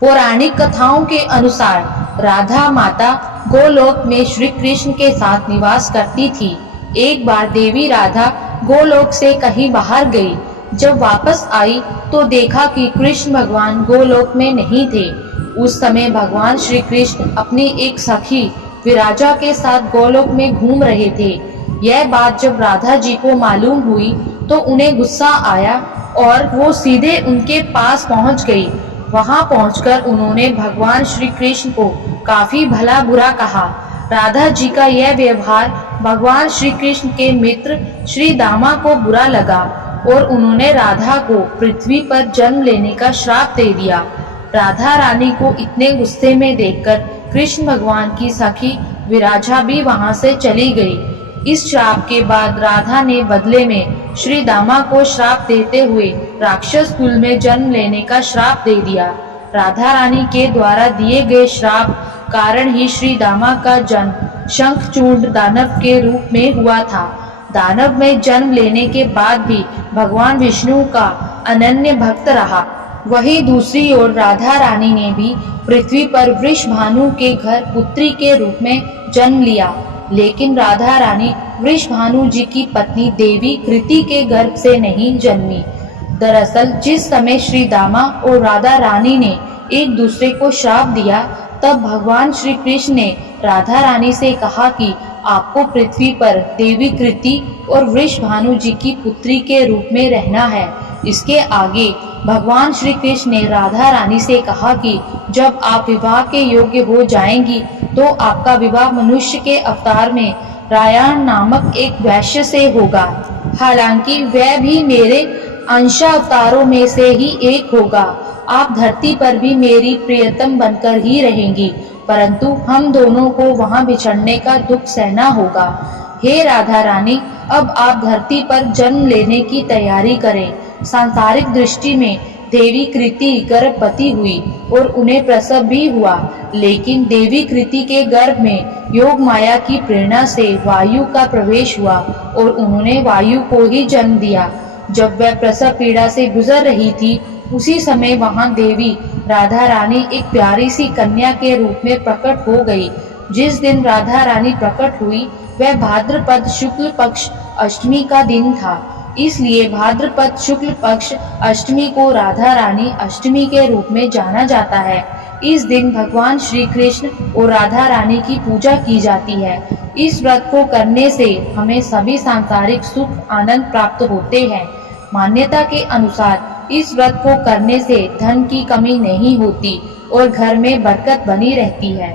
पौराणिक कथाओं के अनुसार राधा माता गोलोक में श्री कृष्ण के साथ निवास करती थी। एक बार देवी राधा गोलोक से कहीं बाहर गई। जब वापस आई तो देखा कि कृष्ण भगवान गोलोक में नहीं थे। उस समय भगवान श्री कृष्ण अपनी एक सखी विराजा के साथ गोलोक में घूम रहे थे। यह बात जब राधा जी को मालूम हुई तो उन्हें गुस्सा आया और वो सीधे उनके पास पहुंच गई। वहां पहुंचकर उन्होंने भगवान श्री कृष्ण को काफी भला बुरा कहा। राधा जी का यह व्यवहार भगवान श्री कृष्ण के मित्र श्री दामा को बुरा लगा और उन्होंने राधा को पृथ्वी पर जन्म लेने का श्राप दे दिया। राधा रानी को इतने गुस्से में देखकर कृष्ण भगवान की सखी विराजा भी वहां से चली गई। इस श्राप के बाद राधा ने बदले में श्री दामा को श्राप देते हुए राक्षस कुल में जन्म लेने का श्राप दे दिया। राधा रानी के द्वारा दिए गए श्राप कारण ही श्री दामा का जन्म शंखचूड दानव के रूप में हुआ था। दानव में जन्म लेने के बाद भी भगवान विष्णु का अनन्य भक्त रहा। वहीं दूसरी ओर राधा रानी ने भी पृथ्वी पर वृषभानु के घर पुत्री के रूप में जन्म लिया, लेकिन राधा रानी वृषभानु जी की पत्नी देवी कृति के गर्भ से नहीं जन्मी। दरअसल जिस समय श्री दामा और राधा रानी ने एक दूसरे को श्राप दिया, तब भगवान श्री कृष्ण ने राधा रानी से कहा कि आपको पृथ्वी पर देवी कृति और वृषभानु जी की पुत्री के रूप में रहना है। इसके आगे भगवान श्री कृष्ण ने राधा रानी से कहा कि जब आप विवाह के योग्य हो जाएंगी तो आपका विवाह मनुष्य के अवतार में रायण नामक एक वैश्य से होगा। हालांकि वह भी मेरे अंशावतारों में से ही एक होगा। आप धरती पर भी मेरी प्रियतम बनकर ही रहेंगी, परंतु हम दोनों को वहां बिछड़ने का दुख सहना होगा। हे राधा रानी, अब आप धरती पर जन्म लेने की तैयारी करें। सांसारिक दृष्टि में देवी कृति गर्भवती हुई और उन्हें प्रसव भी हुआ, लेकिन देवी कृति के गर्भ में योग माया की प्रेरणा से वायु का प्रवेश हुआ और उन्होंने वायु को ही जन्म दिया। जब वह प्रसव पीड़ा से गुजर रही थी, उसी समय वहां देवी राधा रानी एक प्यारी सी कन्या के रूप में प्रकट हो गई। जिस दिन राधा रानी प्रकट हुई वह भाद्रपद शुक्ल पक्ष अष्टमी का दिन था, इसलिए भाद्रपद शुक्ल पक्ष अष्टमी को राधा रानी अष्टमी के रूप में जाना जाता है। इस दिन भगवान श्री कृष्ण और राधा रानी की पूजा की जाती है। इस व्रत को करने से हमें सभी सांसारिक सुख आनंद प्राप्त होते हैं। मान्यता के अनुसार इस व्रत को करने से धन की कमी नहीं होती और घर में बरकत बनी रहती है।